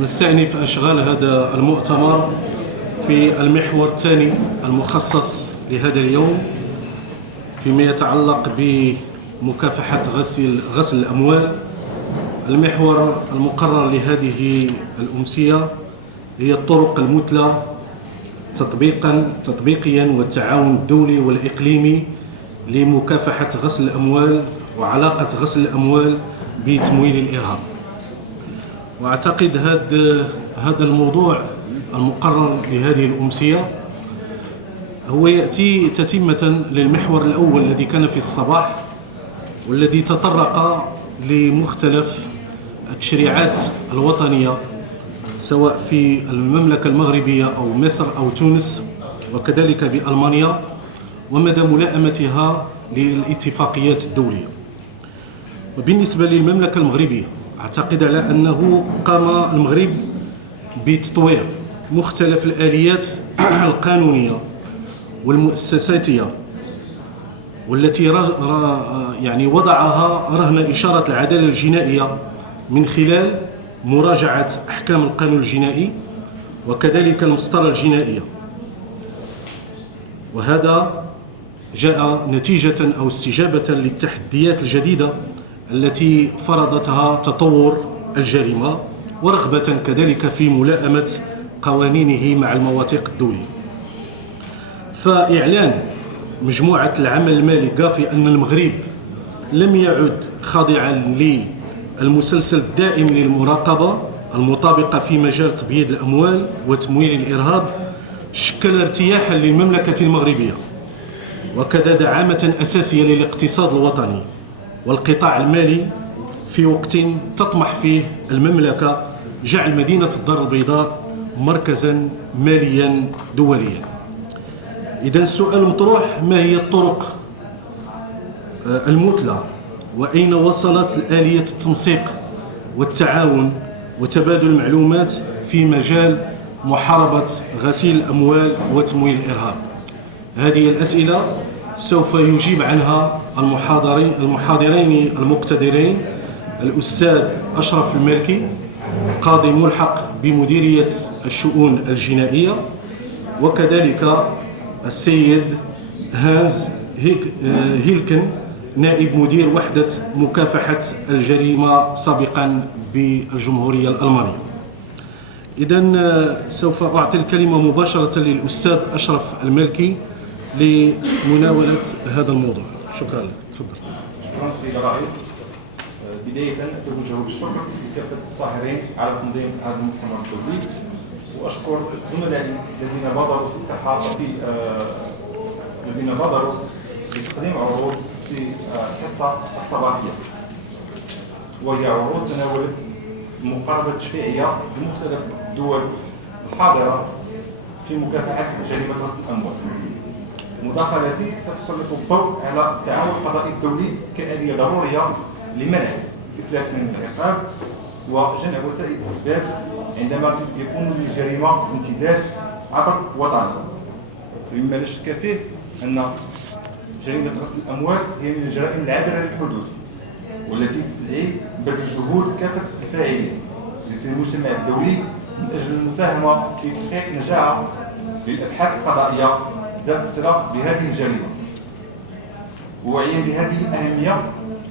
نستأنف أشغال هذا المؤتمر في المحور الثاني المخصص لهذا اليوم فيما يتعلق بمكافحة غسل الأموال. المحور المقرر لهذه الأمسية هي الطرق المثلى تطبيقيا والتعاون الدولي والإقليمي لمكافحة غسل الأموال وعلاقة غسل الأموال بتمويل الإرهاب. وأعتقد هذا الموضوع المقرر لهذه الأمسية هو يأتي تتمة للمحور الأول الذي كان في الصباح، والذي تطرق لمختلف التشريعات الوطنية سواء في المملكة المغربية أو مصر أو تونس وكذلك بألمانيا، ومدى ملائمتها للاتفاقيات الدولية. وبالنسبة للمملكة المغربية أعتقد على أنه قام المغرب بتطوير مختلف الآليات القانونية والمؤسساتية والتي يعني وضعها رهن إشارة العدالة الجنائية من خلال مراجعة أحكام القانون الجنائي وكذلك المسطرة الجنائية. وهذا جاء نتيجة أو استجابة للتحديات الجديدة التي فرضتها تطور الجريمة، ورغبة كذلك في ملائمة قوانينه مع المواثيق الدولية. فإعلان مجموعة العمل المالي قافي أن المغرب لم يعد خاضعا للمسلسل الدائم للمراقبة المطابقة في مجال تبييض الأموال وتمويل الإرهاب شكل ارتياحا للمملكة المغربية وكذا دعامة أساسية للاقتصاد الوطني والقطاع المالي في وقت تطمح فيه المملكة جعل مدينة الدار البيضاء مركزا ماليا دوليا. إذن السؤال المطروح: ما هي الطرق المثلى وأين وصلت الآلية التنسيق والتعاون وتبادل المعلومات في مجال محاربة غسيل الأموال وتمويل الإرهاب؟ هذه الأسئلة سوف يجيب عنها المحاضرين المقتدرين الأستاذ أشرف المالكي، قاضي ملحق بمديرية الشؤون الجنائية، وكذلك السيد هانز هيلكن، نائب مدير وحدة مكافحة الجريمة سابقا بالجمهورية الألمانية. إذن سوف أعطي الكلمة مباشرة للأستاذ أشرف المالكي لمناولة هذا الموضوع. شكرا. تفضل. شكرا سيد الرئيس. بداية أتوجه بالشكر لكافة الساهرين على تنظيم هذا المؤتمر الدولي، وأشكر زملائي الذين بادروا بتقديم عروض في الحصة الصباحية، وهي عروض تناولت المقاربة التشريعية بمختلف الدول الحاضرة في مكافحة جريمة غسل الأموال. مداخلتي ستسلط الضوء على التعاون القضائي الدولي كآلية ضرورية لمنع الإفلات من العقاب وجمع وسائل الإثبات عندما يكون للجريمة امتداد عبر وطني، مما لا شك فيه أن جريمة غسل الأموال هي من الجرائم العابرة للحدود والتي تستدعي بذل جهود كافة الفاعلين في المجتمع الدولي من أجل المساهمة في تحقيق نجاعة للأبحاث القضائية ذات الصلة بهذه الجريمة. ووعيا بهذه الأهمية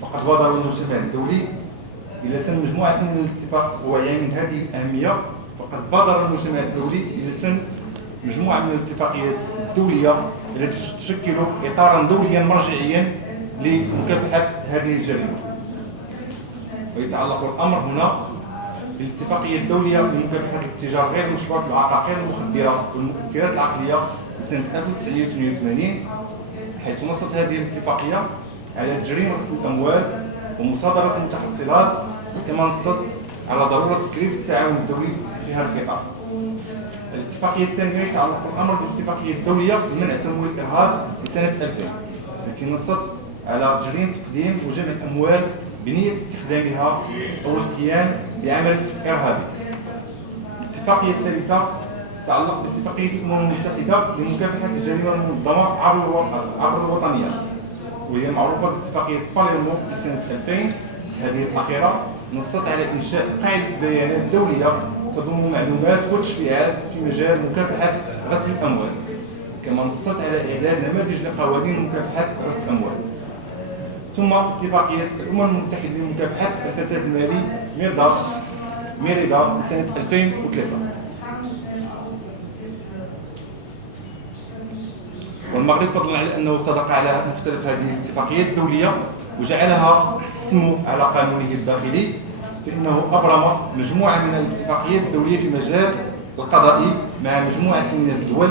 فقد بادر المجتمع الدولي إلى سن مجموعة من الاتفاق ووعيا من هذه الأهمية فقد بادر المجتمع الدولي إلى سن مجموعة من الاتفاقيات الدولية التي تشكل إطارا دوليا مرجعيا لمكافحة هذه الجريمة. ويتعلق الأمر هنا بالاتفاقية الدولية لمكافحة التجارة غير المشروعة في العقاقير المخدرة والمؤثرات العقلية سنة 1988، حيث نصت هذه الاتفاقية على جريمة غسل الأموال ومصادرة المتحصلات، كما نصت على ضرورة تكريس التعاون الدولي في هذا الإطار. الاتفاقية الثانية يتعلق الأمر بالاتفاقية الدولية لمنع تمويل الإرهاب لسنة 2000، التي نصت على جريمة تقديم وجمع الأموال بنية استخدامها أو القيام بعمل إرهابي. الاتفاقية الثالثة تتعلق باتفاقية الأمم المتحدة لمكافحة الجريمة المنظمة عبر الوطنيات، وهي معروفة باتفاقية باليرمو لسنة 2000. هذه الأخيرة نصت على إنشاء قاعدة بيانات دولية تضم معلومات وتشريعات في مجال مكافحة غسل الأموال، كما نصت على إعداد نماذج لقوانين مكافحة غسل الأموال. ثم اتفاقية الأمم المتحدة لمكافحة الفساد المالي ميريدا لسنة 2003. والمغرب فضلا على أنه صدق على مختلف هذه الاتفاقيات الدولية وجعلها تسمو على قانونه الداخلي، فإنه أبرم مجموعة من الاتفاقيات الدولية في مجال القضائي مع مجموعة من الدول.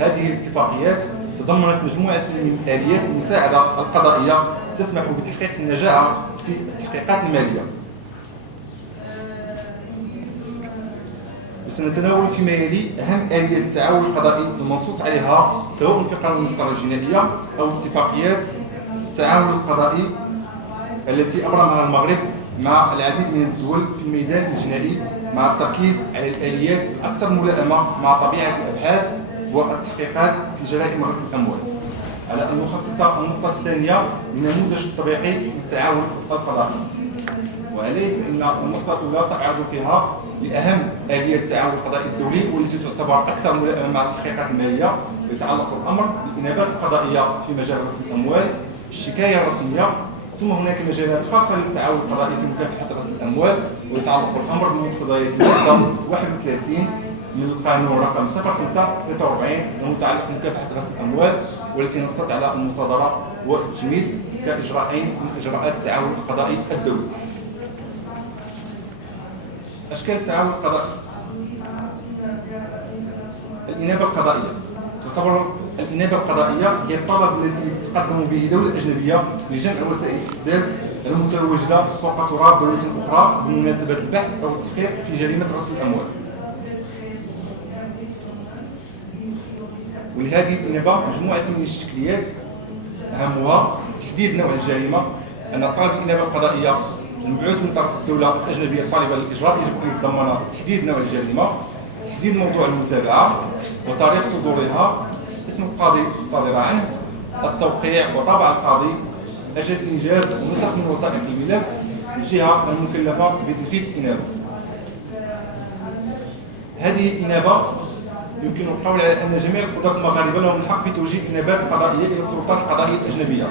هذه الاتفاقيات تضمنت مجموعة من آليات المساعدة القضائية تسمح بتحقيق النجاعة في التحقيقات المالية. وسنتناول فيما يلي أهم آليات التعاون القضائي المنصوص عليها سواء في قانون المسطرة الجنائية أو اتفاقيات التعاون القضائي التي أبرمها المغرب مع العديد من الدول في الميدان الجنائي، مع التركيز على الآليات الأكثر ملائمة مع طبيعة الأبحاث والتحقيقات في جرائم غسل الأموال، على أن نخصص النقطة الثانية بنموذج تطبيقي للتعاون القضائي. وعليه فإن النقطة الأولى سأعرض فيها لأهم آليات التعاون القضائي الدولي والتي تعتبر أكثر ملائمة مع التحقيقات المالية، يتعلق الأمر بالإنابات القضائية في مجال غسل الأموال، الشكاية الرسمية. ثم هناك مجالات خاصة للتعاون القضائي في مكافحة غسل الأموال، ويتعلق الأمر بمقتضيات المادة 31 من القانون رقم 0543 المتعلق بمكافحة غسل الأموال، والتي نصت على المصادرة والتجميد كإجراءين من إجراءات التعاون القضائي الدولي. أشكال التعاون القضائي: الإنابة القضائية. تعتبر الإنابة القضائية هي الطلب الذي تتقدم به دولة أجنبية لجمع وسائل الإثبات المتواجدة فوق تراب دولة أخرى بمناسبة البحث أو التحقيق في جريمة غسل الأموال. ولهذه الإنابة مجموعة من الشكليات، أهمها تحديد نوع الجريمة، أن طلب الإنابة القضائية المبعوث من طرف الدولة الأجنبية الطالبة للإجراء يجب أن يتضمن تحديد نوع الجريمة، تحديد موضوع المتابعة وتاريخ صدورها، اسم القاضي الصادر عنه، التوقيع وطبع القاضي، أجل إنجاز ونسخ من وثائق الملف، الجهة المكلفة بتنفيذ الإنابة. هذه الإنابة يمكن القول على أن جميع القضاة المغاربة لهم الحق في توجيه الإنابات القضائية إلى السلطات القضائية الأجنبية،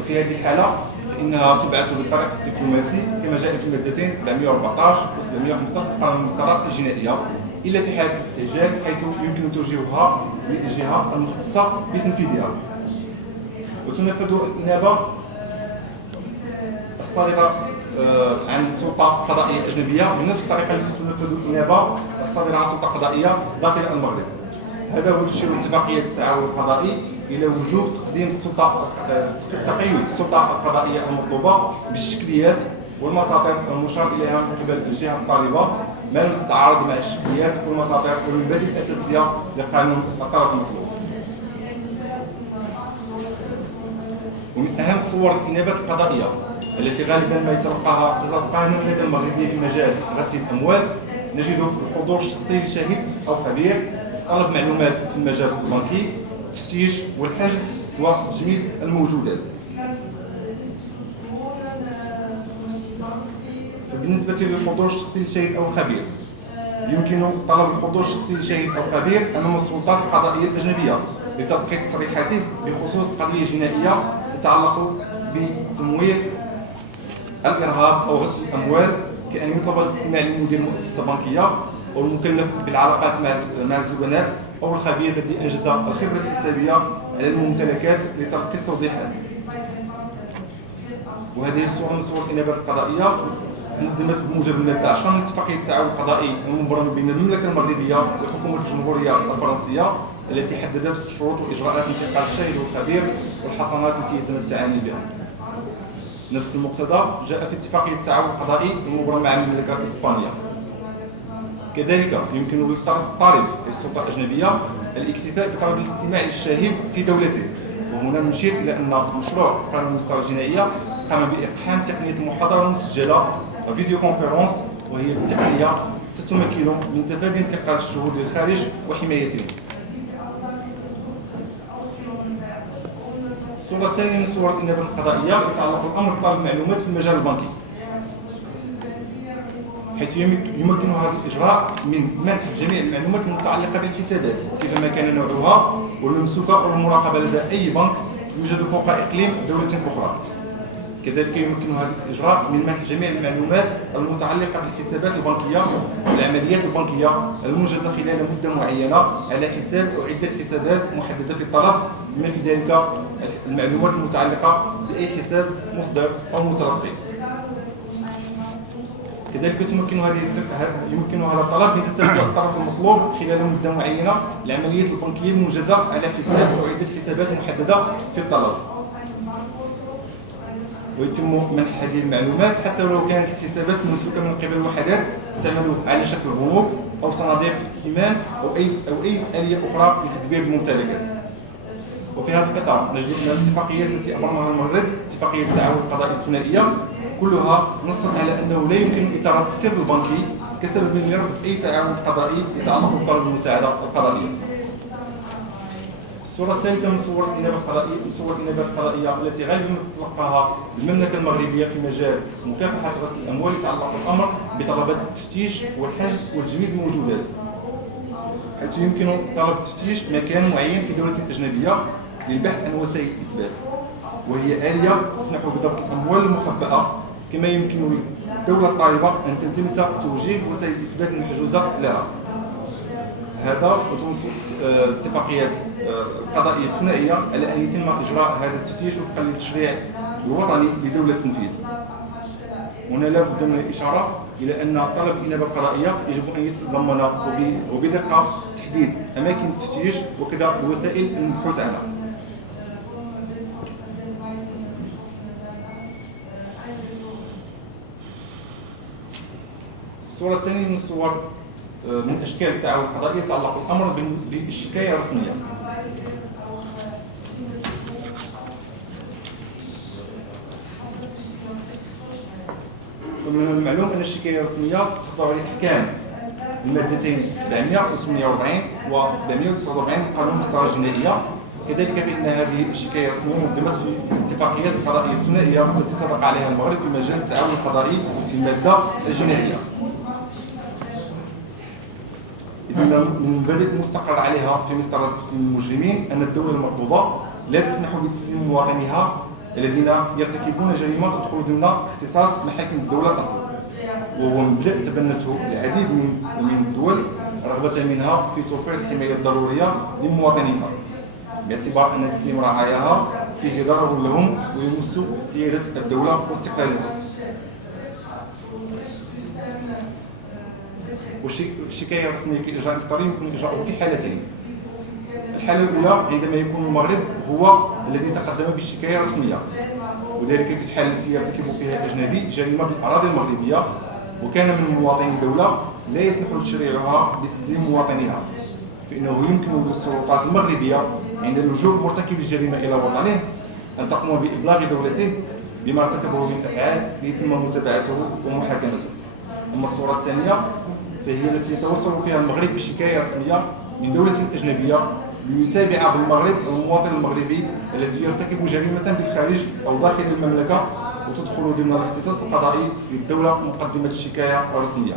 وفي هذه الحالة فإنها تبعث بالطريق الدبلوماسي كما جاء في المادتين 714 و 715 من قانون المسطرة الجنائية، إلا في حالة الاستعجال حيث يمكن توجيهها للجهة المختصة بتنفيذها. وتنفذ الإنابة الصادرة عن سلطة قضائية أجنبية بنفس الطريقة التي تنفذ الإنابة الصادرة عن سلطة قضائية داخل المغرب. هذا هو تشير اتفاقية التعاون القضائي إلى وجوب تقييد السلطة القضائية المطلوبة بالشكليات والمساطر المشار إليها من قبل الجهة الطالبة، ما لم تتعارض مع الشكليات والمساطر والمبادئ الأساسية لقانون الطرف المطلوب. ومن أهم صور الإنابات القضائية التي غالبا ما تتلقاها المملكة المغربية في مجال غسل الأموال، نجد الحضور الشخصي لشاهد أو خبير، طلب معلومات في المجال البنكي، التفتيش والحجز وتجميد الموجودات. بالنسبة للحضور الشخصي لشاهد أو خبير، يمكن طلب الحضور الشخصي لشاهد أو خبير أمام السلطات القضائية الأجنبية لتلقي تصريحاته بخصوص قضية جنائية تتعلق بتمويل الإرهاب أو غسل الأموال، كأن يطلب الاستماع لمدير مؤسسة بنكية أو المكلف بالعلاقات مع الزبناء أو الخبير الذي أنجز الخبرة الحسابية على الممتلكات لتلقي التوضيحات. وهذه الصورة من صور الإنابات القضائية نظمت بموجب المادة 10 من اتفاقية التعاون القضائي المبرم بين المملكة المغربية وحكومة الجمهورية الفرنسية، التي حددت شروط وإجراءات انتقال الشاهد والخبير والحصانات التي يتم التعامل بها. نفس المقتضى جاء في اتفاقية التعاون القضائي المبرم مع المملكة الإسبانية. كذلك يمكن للطرف الطالب للسلطة الأجنبية الاكتفاء بطلب الاستماع للشاهد في دولته، وهنا نشير إلى أن مشروع قانون المسطرة الجنائية قام بإقحام تقنية المحاضرة المسجلة فيديو كونفرنس، وهي التقنية ستمكن من تفادي انتقال الشهود للخارج وحمايتهم. الصورة الثانية من صور الإنابة القضائية يتعلق الأمر بطلب المعلومات في المجال البنكي. حيث يمكن هذا الإجراء من منح جميع المعلومات المتعلقة بالحسابات كيفما كان نوعها والممسوكة والمراقبة لدى أي بنك يوجد فوق إقليم دولة أخرى. كذلك يمكن هذا الإجراء من منح جميع المعلومات المتعلقة بالحسابات البنكية والعمليات البنكية المنجزة خلال مدة معينة على حساب أو عدة حسابات محددة في الطلب، بما في ذلك المعلومات المتعلقة بأي حساب مصدر أو متلقي. كذلك يمكن هذا الطلب من تتبع الطرف المطلوب خلال مدة معينة العمليات البنكية المنجزة على حساب أو عدة حسابات محددة في الطلب، ويتم منح هذه المعلومات حتى لو كانت الحسابات ممسوكة من قبل وحدات تعمل على شكل بنوك أو صناديق ائتمان أو أي آلية أخرى لتدبير الممتلكات. وفي هذا الإطار نجد أن الاتفاقيات التي أبرمها المغرب، اتفاقية التعاون القضائي الثنائية، كلها نصت على أنه لا يمكن إثارة السر البنكي كسبب لرفض أي تعاون قضائي يتعلق بطلب المساعدة القضائية. الصورة الثالثة من صور الإنابة القضائية التي غالبا تتلقاها المملكة المغربية في مجال مكافحة غسل الأموال يتعلق الأمر بطلبات التفتيش والحجز وتجميد الموجودات، حيث يمكن طلب تفتيش مكان معين في دولة أجنبية للبحث عن وسائل الإثبات، وهي آلية تسمح بضبط الأموال المخبأة، كما يمكن للدولة الطالبة أن تلتمس توجيه وسائل الإثبات المحجوزة لها. هذا وتنص اتفاقيات القضائية الثنائية على أن يتم إجراء هذا التفتيش وفقا للتشريع الوطني لدولة التنفيذ. هنا لا بد من الإشارة إلى أن طلب الإنابة القضائية يجب أن يتضمن وبدقة تحديد أماكن التفتيش وكذا الوسائل المبحوث عنها. الصورة الثانية من الصور من أشكال التعاون القضائي يتعلق الأمر بالشكاية الرسمية. ومن المعلوم أن الشكاية الرسمية تخضع لأحكام المادتين 748 و 749 من قانون المسطرة الجنائية. كذلك فإن هذه الشكاية الرسمية مقدمة في الاتفاقيات القضائية الثنائية التي صدق عليها المغرب في مجال التعاون القضائي في المادة الجنائية. من المبادئ المستقر عليها في مسطرة تسليم المجرمين أن الدولة المطلوبة لا تسمح بتسليم مواطنيها الذين يرتكبون جريمة تدخل ضمن اختصاص محاكم الدولة الأصل، وهو مبدأ تبنته العديد من الدول رغبة منها في توفير الحماية الضرورية لمواطنيها، باعتبار أن تسليم رعاياها فيه ضرر لهم ويمس سيادة الدولة واستقلالها. والشكاية الرسمية كإجراء مسطري يمكن إجراؤه في حالتين. الحالة الأولى عندما يكون المغرب هو الذي تقدم بالشكاية الرسمية، وذلك في الحالة التي يرتكب فيها أجنبي جريمة بالأراضي المغربية وكان من مواطني دولة لا يسمح تشريعها بتسليم مواطنيها، فإنه يمكن للسلطات المغربية عند لجوء مرتكب الجريمة إلى وطنه أن تقوم بإبلاغ دولته بما ارتكبه من أفعال ليتم متابعته ومحاكمته. أما الصورة الثانية فهي التي يتوصل فيها المغرب بالشكاية الرسمية من دولة أجنبية ليتابع بالمغرب المواطن المغربي الذي يرتكب جريمة بالخارج أو داخل المملكة وتدخل ضمن الاختصاص القضائي للدولة مقدمة الشكاية الرسمية،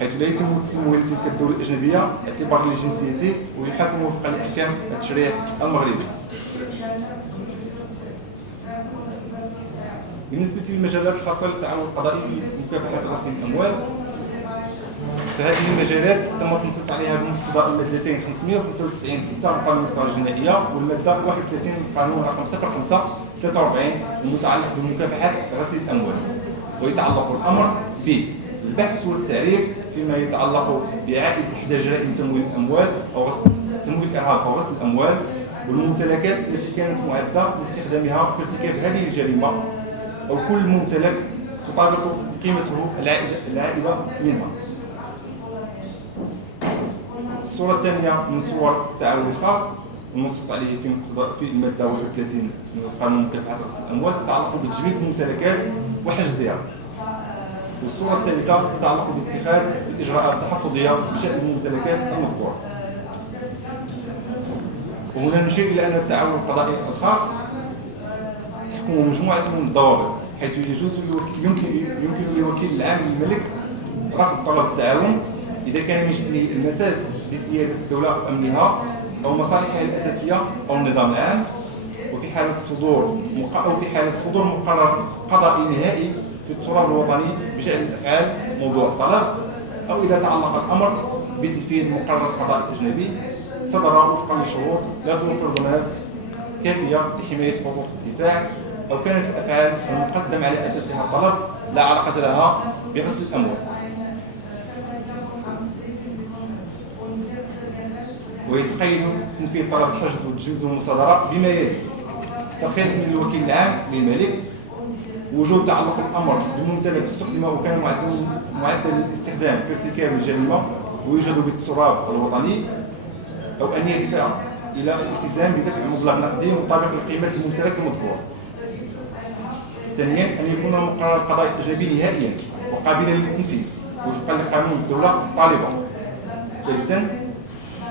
حيث لا يتم تسليمه لتلك الدولة الأجنبية اعتبارا لجنسيته ويحاكم وفقا لأحكام التشريع المغربي. بالنسبة للمجالات الخاصة للتعاون القضائي في مكافحة غسيل الأموال، فهذه المجالات تم التنصيص عليها بمقتضى المادتين 595 6 من قانون المسطرة الجنائية والمادة 31 من قانون رقم 05 43 المتعلق بمكافحة غسيل الأموال. ويتعلق الأمر بالبحث والتعريف فيما يتعلق بعائد إحدى جرائم تمويل الأموال أو تمويل الإرهاب أو غسل الأموال والممتلكات التي كانت معدة لاستخدامها في ارتكاب هذه الجريمة أو كل ممتلك تطابق قيمته العائدة منها. الصورة الثانية من صور التعاون الخاص المنصوص عليه في المادة 31 من قانون مكافحة غسل الأموال تتعلق بتجميد الممتلكات وحجزها. والصورة الثالثة تتعلق باتخاذ الإجراءات التحفظية بشأن الممتلكات المذكورة. وهنا نشير إلى أن التعاون القضائي الخاص تحكم مجموعة من الضوابط حيث يجوز يمكن للوكيل العام للملك رفض طلب التعاون إذا كان يشتري المساس بسيادة الدولة أو أمنها أو مصالحها الأساسية أو النظام العام، وفي حالة صدور مقرر قضائي نهائي في التراب الوطني بشأن الأفعال موضوع الطلب، أو إذا تعلق الأمر بتنفيذ مقرر قضائي أجنبي صدر وفقا لشروط لا توفر ضمان كافية لحماية حقوق الدفاع، أو كانت الأفعال المقدم على أساسها الطلب لا علاقة لها بغسل الأموال. ويتقيد تنفيذ طلب الحجز والتجويد والمصادرة بما يلي: ترخيص من الوكيل العام للملك، وجود تعلق الأمر بممتلك استخدم وكان معدل للاستخدام في ارتكاب الجريمة ويوجد بالتراب الوطني، أو أن يدفع إلى الالتزام بدفع مبلغ نقدي مطابق لقيمة الممتلك المذكور. ثانيا، أن يكون مقرر القضاء الأجنبي نهائيا وقابلا للتنفيذ وفقا لقانون الدولة الطالبة. ثالثا،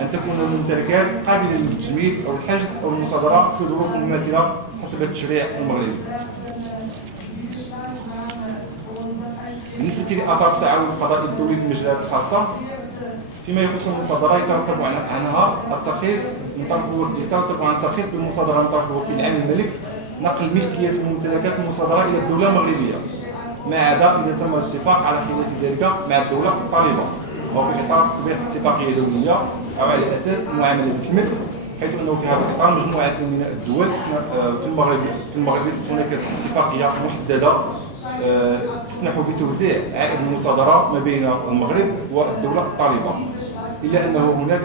أن تكون الممتلكات قابلة للتجميد أو الحجز أو المصادرة في ظروف مماثلة حسب التشريع المغربي. بالنسبة لآثار التعاون القضائي الدولي في المجالات الخاصة، فيما يخص المصادرة يترتب عنها الترخيص بالمصادرة من طرف الوكيل العام للملك نقل ملكية الممتلكات المصادرة إلى الدولة المغربية، ما عدا إذا تم الاتفاق على خلاف ذلك مع الدولة الطالبة أو في إطار اتفاقية دولية أو على أساس المعاملة بالمثل، حيث أنه في هذا الإطار مجموعة من الدول في المغرب هناك اتفاقية محددة تسمح بتوزيع عائد المصادرة ما بين المغرب والدولة الطالبة، إلا أنه هناك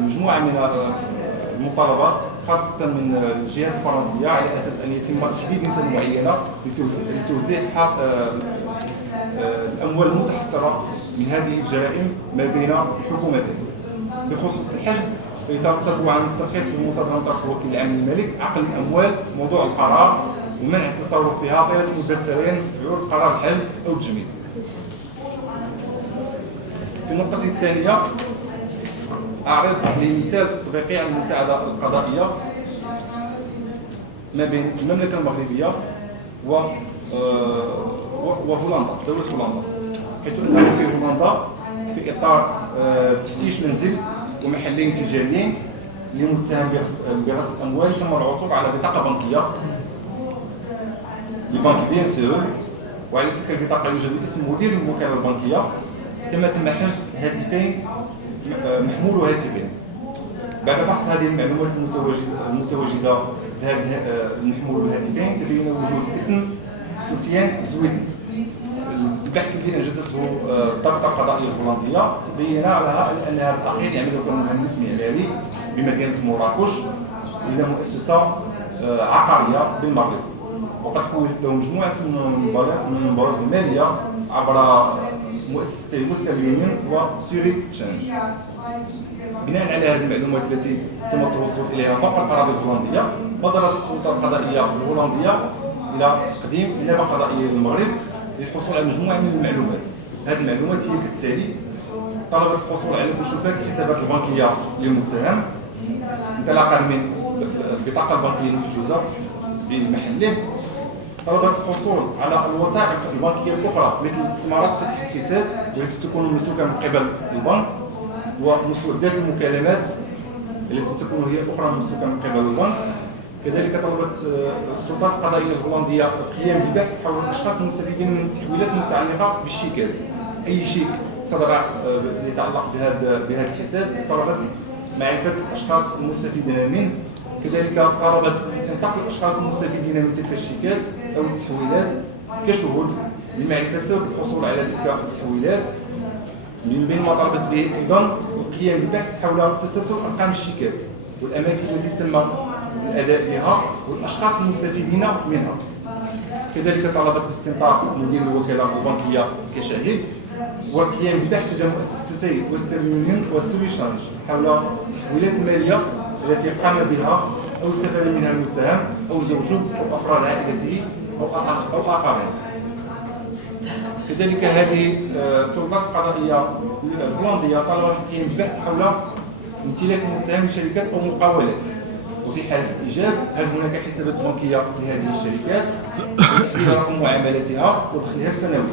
مجموعة من المطالبات خاصة من الجهات الفرنسية على أساس أن يتم تحديد نسب معينة لتوزيع الأموال المتحصلة من هذه الجرائم ما بين الحكومتين. بخصوص الحجز، يترتب عن الترخيص بالمصادرة من طرف الوكيل العام للملك عقل الأموال موضوع القرار ومنع التصرف فيها طيلة مدة سنوين فعول قرار الحجز أو التجميد. في النقطة الثانية، أعرض لمثال تطبيقي على المساعدة القضائية ما بين المملكة المغربية وهولندا، دولة هولندا، حيث أنه في هولندا في إطار تفتيش منزل ومحلين تجاريين لمتهم بغسل الأموال تم العثور على بطاقة بنكية لبنك بيان سور، وعلى تلك البطاقة يوجد اسم مدير الوكالة البنكية، كما تم حجز هاتفين محمول وهاتفين. بعد فحص هذه المعلومات المتواجدة بهذه المحمول والهاتفين تبين وجود اسم سفيان الزويدي. البحث الذي انجزته الضبطه القضائيه الهولنديه تبين لها ان هذا الاخير يعمل كمهندس معماري بمدينه مراكش الى مؤسسه عقاريه بالمغرب، وقد حولت له مجموعه من المبالغ الماليه عبر مؤسستي وسترن يونيون وسوري تشانج. بناء على هذه المعلومات التي تم التوصل اليها فوق الاراضي الهولنديه، بادرت السلطه القضائيه الهولنديه الى تقديم نيابه قضائيه للمغرب للحصول على مجموعه من المعلومات. هذه المعلومات هي كالتالي: طلبت الحصول على كشوفات الحسابات البنكيه للمتهم انطلاقا من البطاقه البنكيه المحجوزه بمحله، طلبت الحصول على الوثائق البنكيه الاخرى مثل استمارات فتح الحساب والتي تكون ممسوكه من قبل البنك، ومسودات المكالمات التي تكون هي الاخرى ممسوكه من قبل البنك. كذلك طلبت السلطات القضائيه الهولنديه القيام بالبحث حول الاشخاص المستفيدين من التحويلات المتعلقه بالشيكات، اي شيك صدر يتعلق بهذا الحساب طلبت معرفه الاشخاص المستفيدين منه. كذلك طلبت استنطاق الاشخاص المستفيدين من تلك الشيكات او التحويلات كشهود لمعرفه سبب الحصول على تلك التحويلات. من بين ما طلبت به ايضا القيام بالبحث حول تسلسل ارقام الشيكات والاماكن التي تم الاداء بها والاشخاص المستفيدين منها. كذلك طلبت باستنطاق مدير الوكاله البنكيه كشاهد، والقيام بالبحث لدى مؤسستي وسترن يونيون وسوري تشانج حول التحويلات الماليه التي قام بها او استفاد منها المتهم او زوجه او افراد عائلته او اخرين. كذلك هذه السلطات القضائيه الهولنديه طلبت القيام بالبحث حول امتلاك المتهم لشركات او مقاولات، وفي حال الإيجاب هل هناك حسابات بنكية لهذه الشركات وتحديد رقم معاملاتها ودخلها السنوي.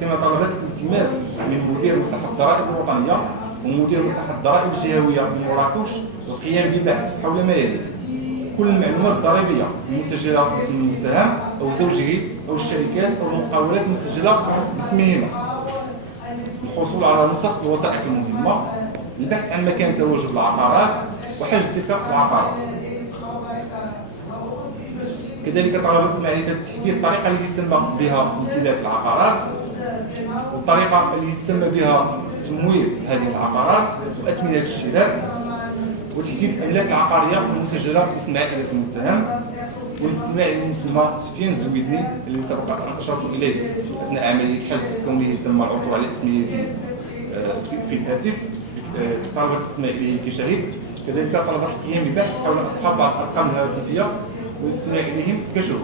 كما طلبت الالتماس من مدير مصلحة الضرائب الوطنية ومدير مصلحة الضرائب الجهوية بمراكش القيام ببحث حول ما يلي: كل المعلومات الضريبية المسجلة باسم المتهم أو زوجه أو الشركات أو المقاولات المسجلة باسمهما، الحصول على نسخ الوثائق المهمة، البحث عن مكان تواجد العقارات وحجز تلك العقارات. كذلك طلبت معرفة تحديد الطريقة التي تم بها امتلاك العقارات، والطريقة التي تم بها تمويل هذه العقارات وأثمنة الشراء، وتحديد الأملاك العقارية المسجلة باسم عائلة المتهم، والاستماع للمسمى سفيان الزويدني الذي سبق أن أشرت إليه أثناء عملية الحجز كونه تم العثور على اسمه في الهاتف. طلبت الاستماع إليه كشهيد. كذلك طلبت القيام ببحث حول أصحاب بعض الأرقام الهاتفية والاستماع إليهم كشهود.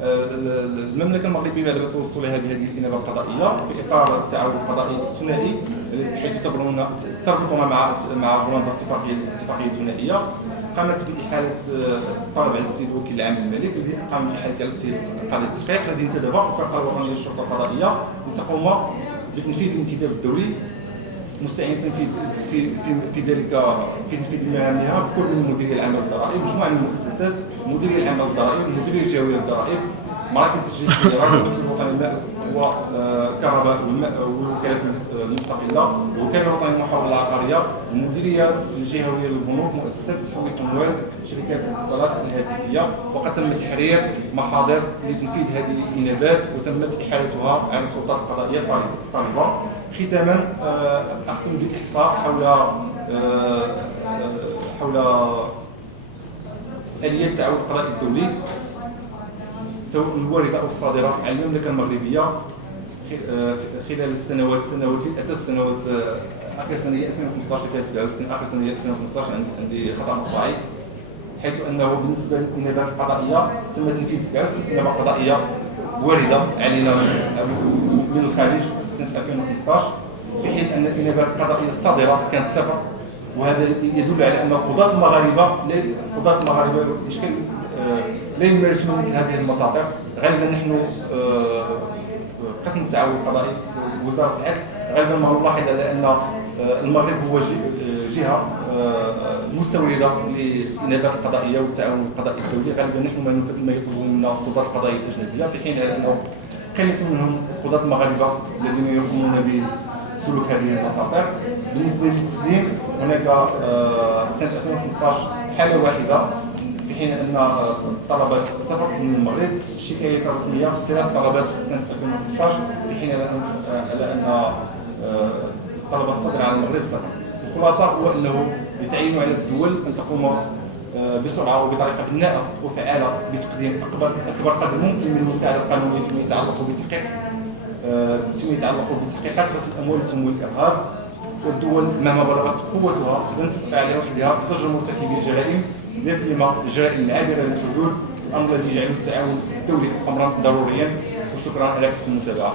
المملكة المغربية بعد توصلها بهذه الإنابة القضائية في إطار التعاون القضائي الثنائي حيث تربطنا مع بولندا اتفاقية ثنائية، قامت بإحالة طلب على السيد وكيل العام الملك الذي قام بإحالة على السيد قاضي التحقيق الذي انتدب الفرقة الوطنية للشرطة القضائية لتقوم بتنفيذ الانتداب الدولي مستعينة في ذلك في تنفيذ مهامها بكل من مديرية العام للضرائب، مجموعة من المؤسسات، مديرية العام للضرائب، المديرية الجهوية للضرائب، مراكز تسجيل السيارات، المكتب الوطني للماء والكهرباء والوكالات المستقلة، الوكالة الوطنية للمحافظة العقارية، المديريات الجهوية للبنوك، مؤسسات تحويل الأموال، شركات الاتصالات الهاتفية. وقد تم تحرير محاضر لتنفيذ هذه الإنابات وتمت إحالتها على السلطات القضائية الطالبة. ختاما أختم بالإحصاء حول آلية التعاون القضائي الدولي سواء الواردة أو الصادرة على المملكة المغربية خلال السنوات للأسف سنوات آخر سنة 2015 فيها 67 آخر سنة 2015 عندي خطأ مطبعي، حيث أنه بالنسبة للإنابات القضائية تم تنفيذ 67 إنابة قضائية واردة علينا من الخارج سنة 2015، في حين أن الإنابات القضائية الصادرة كانت صفر. وهذا يدل على أن القضاة المغاربة الإشكال لا يمارسون مثل هذه المساطر. غالبا نحن قسم التعاون القضائي وزارة العدل غالبا ما نلاحظ على أن المغرب هو جهة مستوردة للإنابات القضائية والتعاون القضائي الدولي. غالبا نحن ما ننفذ ما يطلبون منا السلطات القضائية الأجنبية، في حين أنه قلة منهم القضاة المغاربة الذين يقومون بسلوك هذه المساطر. بالنسبة للتسليم هناك سنة 2015 حالة واحدة، في حين أن طلبات سفر من المغرب الشكايات الرسمية 3 طلبات سنة 2015، في حين على أن الطلبة الصادرة على المغرب سفر. الخلاصة هو أنه يتعين على الدول أن تقوم بسرعة وبطريقة بناءة وفعالة بتقديم أكبر قدر ممكن من المساعدة القانونية فيما يتعلق بتحقيقات غسل الأموال وتمويل الإرهاب. والدول مهما بلغت قوتها لن تستطيع على وحدها تجر مرتكبي الجرائم، لا سيما الجرائم العابرة للحدود، الأمر الذي يجعل التعاون الدولي أمرا ضروريا. وشكرا على حسن المتابعة.